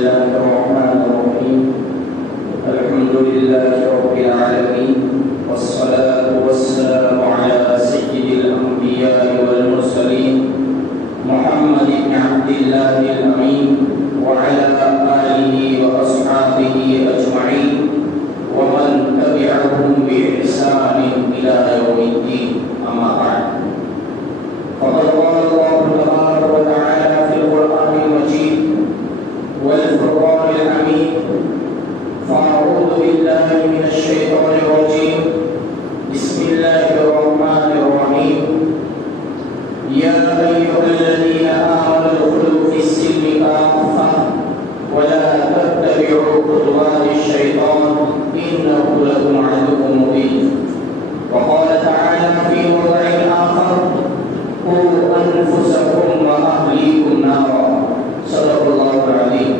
الله الرحمن الرحيم الحمد لله رب العالمين والصلاة والسلام على سيد الأنبياء والمرسلين محمد بن عبد الله الأمين وعلى آله وأصحابه أجمعين ومن تبعهم بإحسان إلى يوم الدين أما بعد فقد قال الله تبارك وتعالى في القرآن المجيد والفرقان الحميد فأعوذ بالله من الشيطان الرجيم بسم الله الرحمن الرحيم يا أيها الذين آمنوا ادخلوا في السلم كافة ولا تتبعوا خطوات الشيطان إنه لكم عدو مبين وقال تعالى في موضع آخر قوا أنفسكم وأهليكم نارا صدق الله العظيم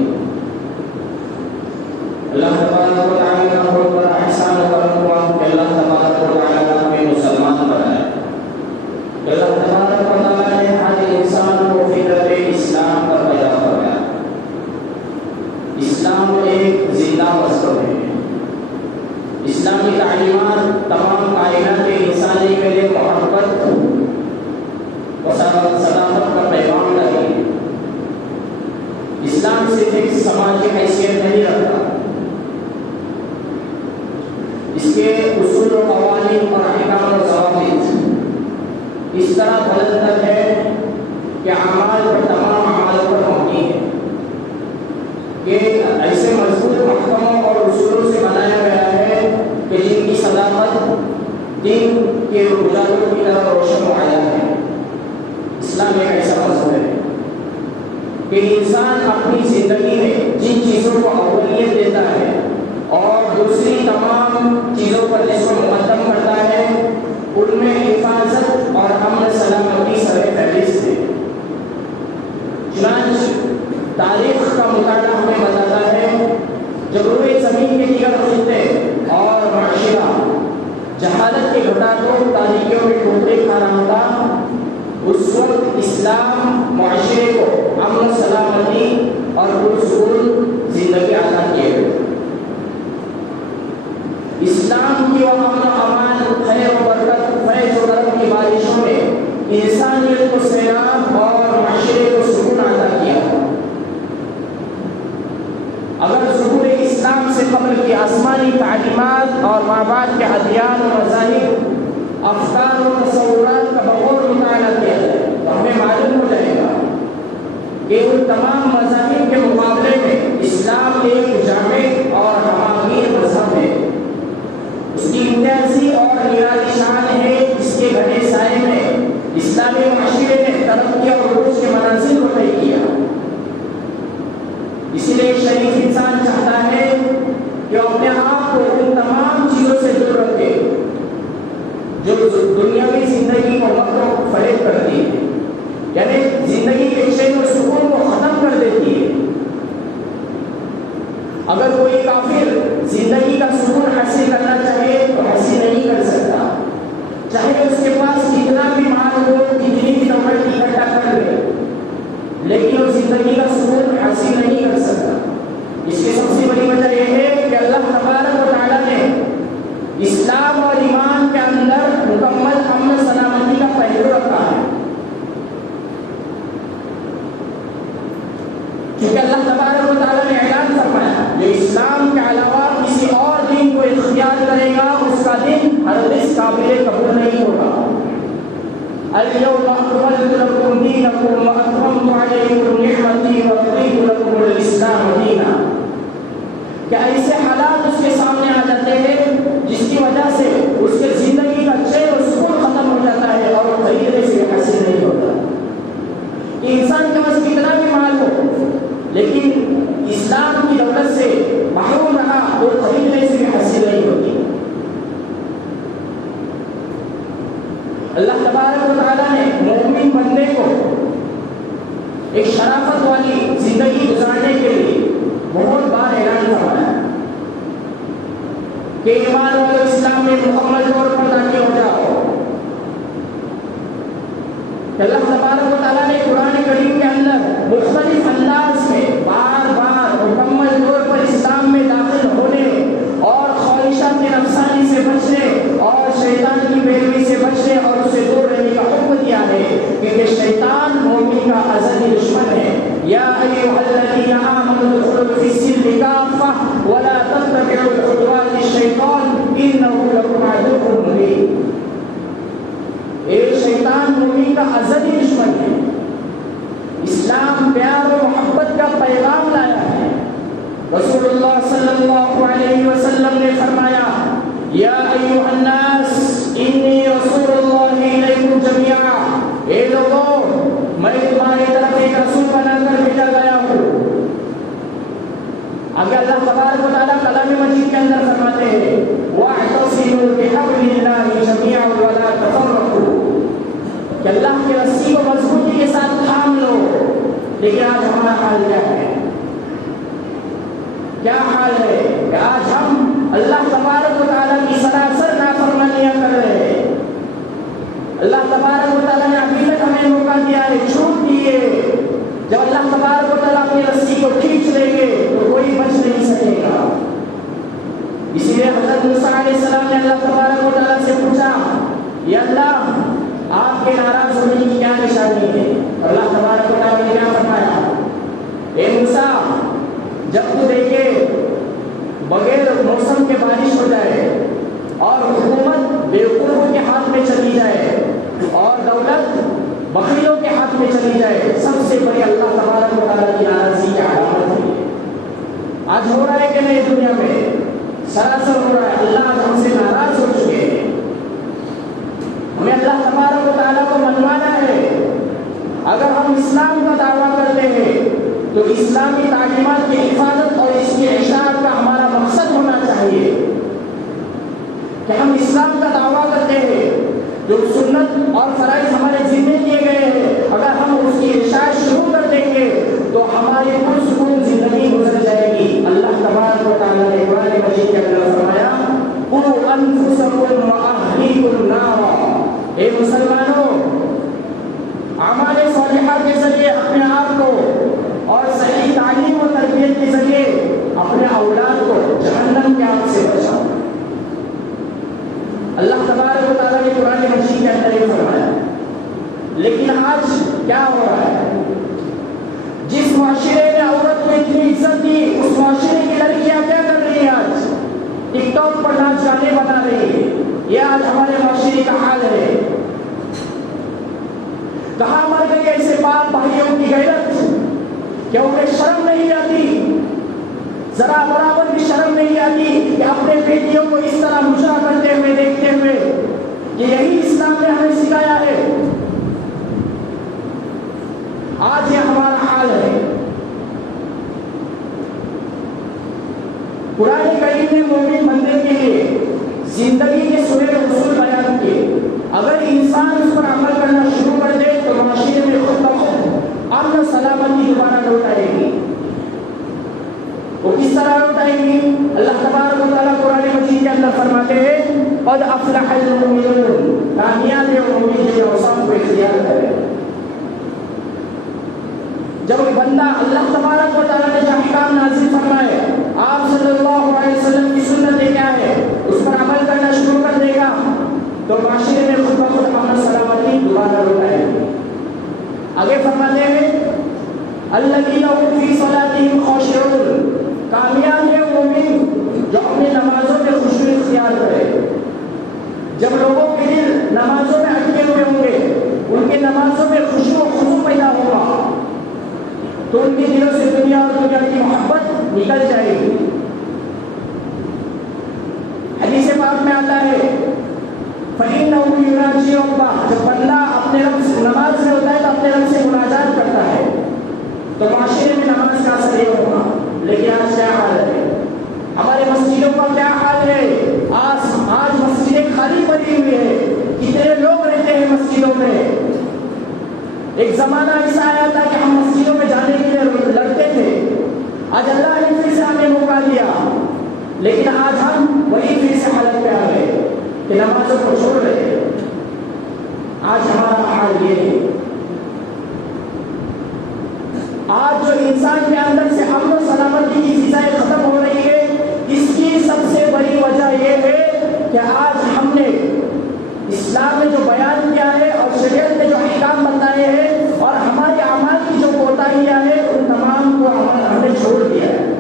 اللہ تبارک و تعالی کا بہت بڑا احسان و کرم ہوا کہ اللہ تبارک و تعالی ہمیں مسلمان بنایا. اللہ تبارک و تعالی نے ہر انسان کو فطرت اسلام پر پیدا فرمایا. اسلام ایک زندہ مذہب ہے. اسلامی تعلیمات تمام کائنات انسانی کے لیے محبت و صداقت کا پیغام لائی. اسلام صرف ایک سماجی حیثیت نہیں رکھتا، اس کے اصول و قوانین اور احکام و ضوابط اس طرح بلند ہے کہ اعمال پر تمام اعمال پر مبنی ہے، کہ ایسے مضبوط محکموں اور اصولوں سے بنایا گیا ہے کہ جن کی صداقت دین کے اجالوں کی طرح روشن معایا ہے. اسلام ایک ایسا مذہب ہے کہ انسان اپنی زندگی میں جن چیزوں کو اولویت دیتا ہے اور دوسری تمام چیزوں پر جس کو مقدم کرتا ہے ان میں حفاظت اور امن سلامتی سر فہرست ہے. چنانچہ تاریخ کا مطالعہ ہمیں بتاتا ہے جب روئے زمین کے دیگر خطے اور معاشرہ جہالت کے گھٹاتوں تاریخیوں میں ٹوٹے کھا رہا تھا، اس وقت اسلام معاشرے کو امن سلامتی اور پرسکون زندگی عطا کیے گئے. اسلام کی وہ امن و امان، خیر و برکت، فیض و کرم کی بارشوں نے انسانیت کو سیراب اور معاشرے کو سکون عطا کیا. اگر ظہور اسلام سے قبل کی آسمانی تعلیمات اور مابعد کے ادیان و مذاہب، افکار و تصورات کا بغور مطالعہ کیا جائے تو ہمیں معلوم ہو جائے گا کہ ان تمام مذاہب کے مقابلے میں اسلام ایک جامع اور ہماگیر مذہب ہے. اس کی امتیازی اور نرالی شان ہے جس کے گھنے سائے میں اسلامی معاشرے نے ترقی اور عروج کے منازل کو طے کیا. اسی لیے شریف انسان چاہتا ہے کہ اپنے آپ کو ان تمام چیزوں سے دور رکھے جو دنیاوی زندگی کو وقت و فریب کرتی ہے، یعنی زندگی کے چین و سکون کو ختم کر دیتی ہے. اگر کوئی کافر زندگی کا سکون حاصل کرنا چاہے تو حاصل نہیں کر سکتا، چاہے اس کے پاس کتنا بھی مال ہو، کتنی بھی دولت اکٹھا کر لے، لیکن وہ زندگی کا سکون حاصل نہیں کر سکتا. اس کی سب سے بڑی وجہ یہ ہے کہ اللہ تبارک و تعالیٰ نے اسلام اور ایمان کے اندر مکمل امن سلامتی کا پہلو رکھا ہے. کیونکہ اللہ تبارک و تعالیٰ نے اعلان فرمایا جو اسلام کے علاوہ کسی اور دین کو اختیار کرے گا اس کا دین ہرگز قابل قبول نہیں ہوگا. اليوم اکملت لکم دینکم واتممت علیکم نعمتی ورضیت لکم الاسلام دینا. کہ ایسے حالات اس کے سامنے آ جاتے ہیں جس کی وجہ سے اس کے زندگی کا چین و سکون ختم ہو جاتا ہے اور خریدنے سے حاصل نہیں ہوتا. انسان کے پاس کتنا بھی مال ہو لیکن اسلام کی دولت سے محروم رہا وہ خریدنے سے بھی حاصل نہیں ہوتی. اللہ تبارک و تعالیٰ نے مومن بندے کو ایک شرافت والی زندگی گزارنے کے لیے بہت بار اعلان فرمایا کہ ایمان والو اسلام میں مکمل طور پر داخل ہو جاؤ. اللہ تبارک و تعالیٰ نے قرآن کریم کے اندر مختلف انداز میں بار بار وَاتَّبِعُوا خُطُوَاتِ الشَّيْطَانِ إِنَّهُ لَكُمْ عَدُوٌّ مُّبِينٌ۔ شیطان مومن کا ازلی دشمن ہے۔ اسلام پیار و محبت کا پیغام لایا ہے۔ رسول اللہ صلی اللہ علیہ وسلم نے فرمایا یا ایھا الناس انی رسول اللہ الیکم جمیعا، اے لوگوں میں تمہاری طرف ایک رسول بنا کر بھیجا گیا ہوں۔ آگے اللہ تبارک و تعالیٰ کلام مجید کے اندر فرماتے ہیں واعتصموا بحبل اللہ جمیعا ولا تفرقوا، کہ اللہ کی رسی کو مضبوطی کے ساتھ تھام لو۔ لیکن آج ہمارا حال کیا ہے؟ کیا حال ہے کہ آج ہم اللہ تبارک و تعالیٰ کی سراسر نافرمانیاں کر رہے ہیں۔ اللہ تبارک و تعالیٰ نے ابھی تک ہمیں موقع دیا ہے، چھوٹ دیے۔ جب اللہ تبارک و تعالیٰ اپنی رسی کو کھینچ لیں گے تو کوئی بچ نہیں سکے گا۔ اسی لیے حضرت موسیٰ علیہ السلام نے اللہ تبارک و تعالیٰ سے پوچھا یا اللہ آپ کے ناراض ہونے کی کیا نشانی ہے؟ اور اللہ تبارک و تعالیٰ نے کیا فرمایا اے موسیٰ جب تو دیکھے بغیر موسم کے بارش ہو جائے اور حکومت بیوقوفوں کے ہاتھ میں چلی جائے اور دولت بخیلوں کے ہاتھ میں چلی جائے، سب سے بڑی اللہ تبارک و تعالیٰ کی ناراضگی کی علامت ہے۔ آج ہو رہا ہے کہ نہیں دنیا میں؟ سراسر ہو رہا ہے۔ اللہ آج ہم سے ناراض ہو چکے ہیں۔ ہمیں اللہ تبارک و تعالیٰ کو منوانا ہے۔ اگر ہم اسلام کا دعویٰ کرتے ہیں تو اسلامی تعلیمات کی حفاظت اور اس کی اشاعت کا ہمارا مقصد ہونا چاہیے کہ ہم اسلام کا دعویٰ کرتے ہیں، جو سنت اور فرائض ہمارے ذمہ دیے گئے ہیں، اگر ہم اس کی اشاعت شروع کر دیں گے تو ہماری پرسکون زندگی گزر جائے گی۔ اللہ تبارک و تعالیٰ نے قرآن مجید کے اندر فرمایا قُوا أَنفُسَكُمْ وَأَهْلِيكُمْ نَارًا، اے مسلمانوں اعمال صالحہ کے ذریعے اپنے آپ کو اور صحیح تعلیم و تربیت کے ذریعے اپنے اولاد کو جہنم کے آگ سے بچاؤ۔ اللہ تبارک و تعالیٰ نے قرآن مجید کے اندر یہ فرمایا۔ لیکن آج کیا ہو رہا ہے؟ جس معاشرے نے عورت کو اتنی عزت دی، اس معاشرے کی لڑکیاں کیا کر رہی ہیں؟ آج ٹک ٹاک پر ناچ گانے بنا رہی ہے۔ یہ آج ہمارے معاشرے کا حال ہے۔ کہاں مر گئی ایسے باپ بھائیوں کی غیرت کہ انہیں شرم نہیں آتی، ذرا برابر بھی شرم نہیں آتی کہ اپنے بیٹیوں کو اس طرح مجرا کرتے ہوئے دیکھتے ہوئے کہ یہی اسلام نے ہمیں سکھایا ہے۔ آج یہ ہمارا حال ہے۔ قرآن کریم نے مومن بندے کے لیے زندگی کے سنہرے اصول بیان کیے۔ اگر انسان اس پر عمل کرنا شروع کر دے تو معاشرے میں خود بخود امن و سلامتی دوبارہ لوٹ آئے گی۔ وہ کس طرح لوٹ آئے گی؟ اللہ تبارک و تعالیٰ قرآن مجید کے اندر فرماتے ہیں قد افلح المؤمنون، کامیاب ہے وہ مومن جو اوصاف کو اختیار کرے۔ جب بندہ اللہ تبارک و تعالیٰ نے جو احکام نازل فرمائے، آپ صلی اللہ علیہ وسلم کی سنتیں کیا ہے، اس پر عمل کرنا شروع کر دے گا تو معاشرے میں خود بخود امن سلامتی دوبارہ لوٹ آئے گی۔ آگے فرماتے ہیں الذین هم فی صلاتهم خاشعون، کامیاب ہے مومن جو اپنی نمازوں میں خشوع اختیار کرے۔ جب لوگوں کے دل نمازوں میں اٹکے ہوئے ہوں گے، ان کے نمازوں میں خشوع و خضوع پیدا ہوگا تو ان کے دلوں سے دنیا اور دنیا کی محبت نکل جائے گی۔ حدیث پاک میں آتا ہے فَإِنَّهُ يُنَاجِي رَبَّهُ، جب بندہ اپنے رب سے نماز میں ہوتا ہے تو اپنے رب سے مناجات کرتا ہے تو معاشرے میں نماز کا اثر یہ ہوگا۔ لیکن آج کیا حال ہے؟ ہمارے مسجدوں کا کیا حال ہے؟ آج مسجدیں خالی پڑی ہوئی ہے۔ کتنے لوگ رہتے ہیں مسجدوں میں؟ ایک زمانہ ایسا آیا تھا کہ ہم مسجدوں میں جانے کے لیے لڑتے تھے۔ آج اللہ نے پھر سے ہمیں موقع دیا، لیکن آج ہم وہی پھر سے حالت پہ آ گئے کہ نمازوں کو چھوڑ رہے ہیں۔ آج ہمارا حال یہ ہے۔ آج جو انسان کے اندر سے امن و سلامتی کی فضائیں ختم ہو رہی ہے، اس کی سب سے بڑی وجہ یہ ہے کہ آج ہم نے اسلام میں جو بیان کیا ہے اور شریعت نے جو احکام بتائے ہیں اور ہمارے اعمال کی جو کوتاہیاں ہیں، ان تمام کو ہم نے چھوڑ دیا ہے۔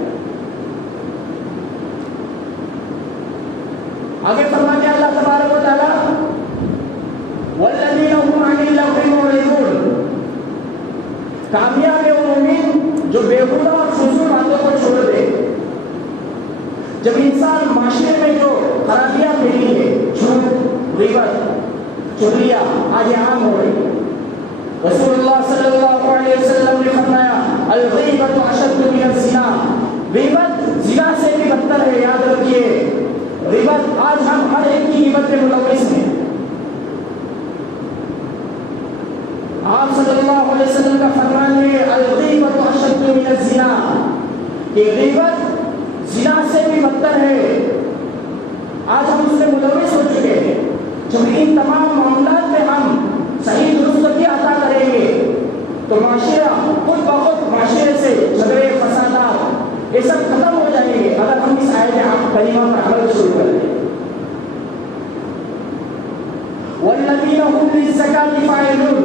جب انسان معاشرے میں جو خرابیاں پھیلی ہے، جھوٹ، غیبت، چغلیاں آج عام ہو رہی ہے۔ رسول اللہ صلی اللہ علیہ وسلم نے فرمایا الغیبۃ اشد من الزنا، غیبت زنا سے بھی بدتر ہے، یاد رکھیے۔ غیبت آج ہم ہر ایک کی غیبت میں ملوث ہیں۔ آپ صلی اللہ علیہ وسلم کا فرمان ہے الغیبۃ اشد من الزنا، کہ غیبت زنا سے بھی بدتر ہے، آج ہم اس میں ملوث ہو چکے ہیں۔ جب ان تمام معاملات میں ہم صحیح درستگی عطا کریں گے تو معاشرہ خود بخود معاشرے سے جھگڑے فسادات یہ سب ختم ہو جائیں گے، اگر ہم اس آیت کریمہ پر عمل شروع کر دیں۔ والذین هم للزکاة فاعلون،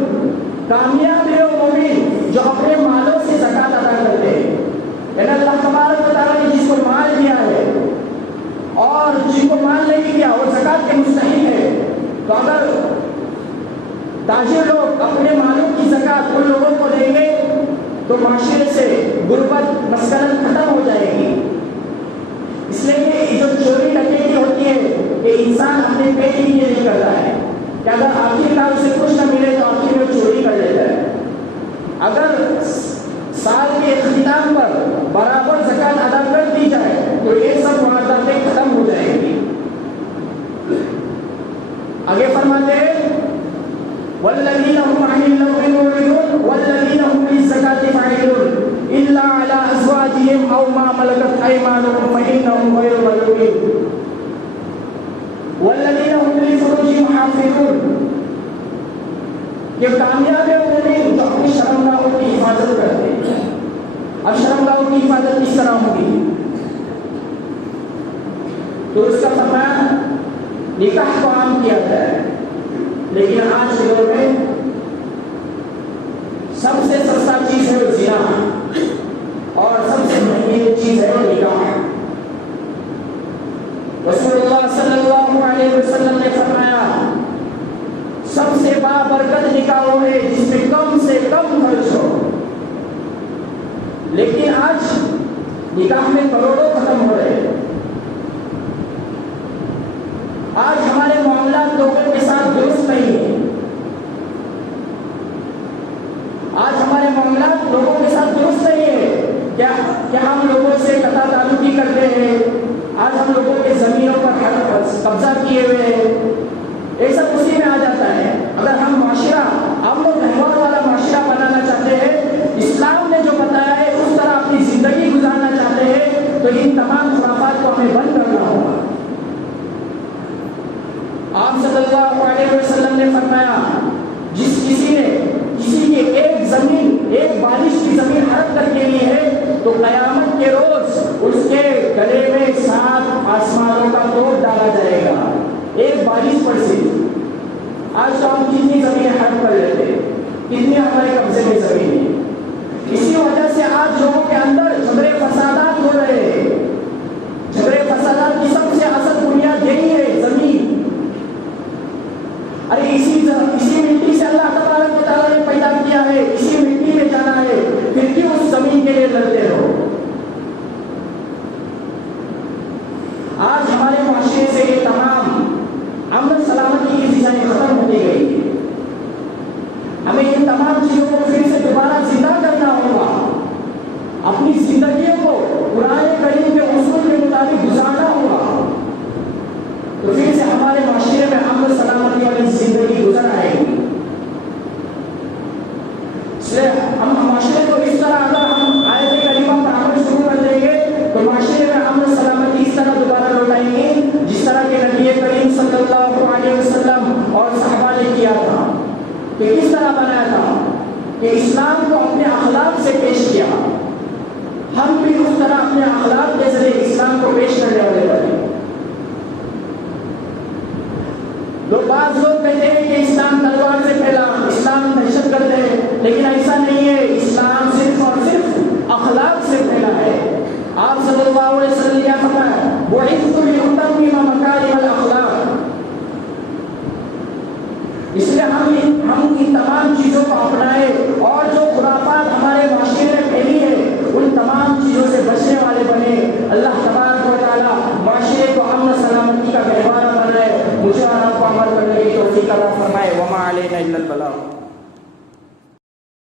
کامیاب ہے وہ مومن جو اپنے مالوں سے زکات ادا کرتے ہیں۔ یعنی اللہ تبارک و تعالیٰ نے جس کو مال دیا ہے اور جن کو مال نہیں دیا وہ زکات کے مستحق ہے، تو اگر تاجر لوگ اپنے مالوں کی زکات ان لوگوں کو دیں گے تو معاشرے سے غربت مسکنت ختم ہو جائے گی۔ اس لیے کہ جو چوری ڈکیتی ہوتی ہے کہ انسان اپنے پیٹ کے لیے نہیں کرتا ہے، کہ اگر آخرکار اسے کچھ نہ ملے تو آخر میں چوری کر لیتا ہے۔ اگر سال کے اختتام پر برابر زکات ادا کر دی جائے تو یہ سب وارداتیں ختم ہو جائیں گی۔ آگے فرماتے ہیں والذین هم عن اللغو معرضون والذین هم للزکاة فاعلون الا علی ازواجهم او ما ملکت ایمانهم فانهم غیر ملومین والذین هم لفروجهم حافظون، یہ کامیاب ہے وہ نہیں جو اپنی شرمگاہوں کی حفاظت کرتے ہیں۔ اب شرمگاہوں کی حفاظت کس طرح ہوگی؟ تو اس کا فرمان نکاح کو عام کیا جائے، لیکن آج کے دور میں سب سے سستا چیز ہے زنا اور سب سے مہنگی چیز ہے نکاح۔ رسول اللہ صلی اللہ علیہ وسلم نے فرمایا سب سے بابرکت نکاح وہ ہے جس میں کم سے کم خرچ ہو، لیکن آج نکاح میں کروڑوں ختم ہو رہے ہیں۔ آج ہمارے معاملات لوگوں کے ساتھ درست نہیں ہیں، آج ہمارے معاملات لوگوں کے ساتھ درست نہیں ہے۔ کیا ہم لوگوں سے قطع تعلقی کرتے ہیں، آج ہم لوگوں کے زمینوں پر قبضہ کیے ہوئے ہیں، یہ سب اسی میں آ جاتا ہے۔ اگر ہم معاشرہ امن و امان والا معاشرہ بنانا چاہتے ہیں، اسلام نے جو بتایا ہے اس طرح اپنی زندگی گزارنا چاہتے ہیں، تو ان تمام خرافات کو ہمیں بند کرنا ہوگا۔ آپ صلی اللہ علیہ وسلم نے فرمایا جس کسی نے کسی کی ایک بارش کی زمین ہڑپ کر کے لی ہے تو قیامت کے روز اس کے گلے میں 7 آسمانوں کا توڑ ڈالا جائے گا، ایک بارش پر سے۔ آج تو ہم کتنی زمینیں ہڑپ کر لیتے ہیں، کتنی ہمارے قبضے میں زمین ہے، اسی وجہ سے آج لوگوں کے اندر جھگڑے فسادات ہو رہے ہیں۔ جھگڑے فسادات کی سب سے اصل بنیاد یہی ہے زمین۔ ارے اسی مٹی سے اللہ تبارک و تعالیٰ نے پیدا کیا ہے، اسی مٹی میں جانا ہے، پھر کیوں اس زمین کے لیے لڑتے ہو؟ آج ہمارے معاشرے سے یہ تمام امن سلامتی کی فضائیں ختم ہوتی گئی ہے۔ ہمیں ان تمام چیزوں کو پھر سے دوبارہ زندہ کرنا ہوگا، اپنی زندگیوں کو قرآن کریم کے اصول کے مطابق گزارنا ہوگا، تو پھر سے ہمارے معاشرے میں امن سلامتی والی زندگی گزر آئے گی۔ اس لیے ہم معاشرے کو اس طرح اگر ہم آیت کریمہ پر عمل شروع کر دیں گے تو معاشرے میں امن سلامتی اس طرح دوبارہ لوٹائیں گے جس طرح کہ نبی کریم صلی اللہ علیہ وسلم اور صحابہ نے کیا تھا، کہ کس طرح بنایا تھا کہ اسلام کو اپنے اخلاق سے پیش کیا۔ ہم بھی اس طرح اپنے اخلاق کے ذریعے اسلام کو پیش کرنے والے بنے۔ بعض لوگ کہتے ہیں کہ اسلام تلوار سے پھیلا، اسلام دہشت گرد ہے، لیکن ایسا نہیں ہے، اسلام صرف اور صرف اخلاق سے پھیلا ہے۔ آپ صلی اللہ علیہ وسلم کیا فرمایا بعثت لأتمم مکارم الاخلاق۔ اس لیے ہم ان تمام چیزوں کو اپنائیں اور جو خرافات ہمارے معاشرے میں پھیلی ہے ان تمام چیزوں سے بچنے والے بنے۔ اللہ تبارک و تعالیٰ توفیق عطا فرمائے. وما علینا الا البلاغ.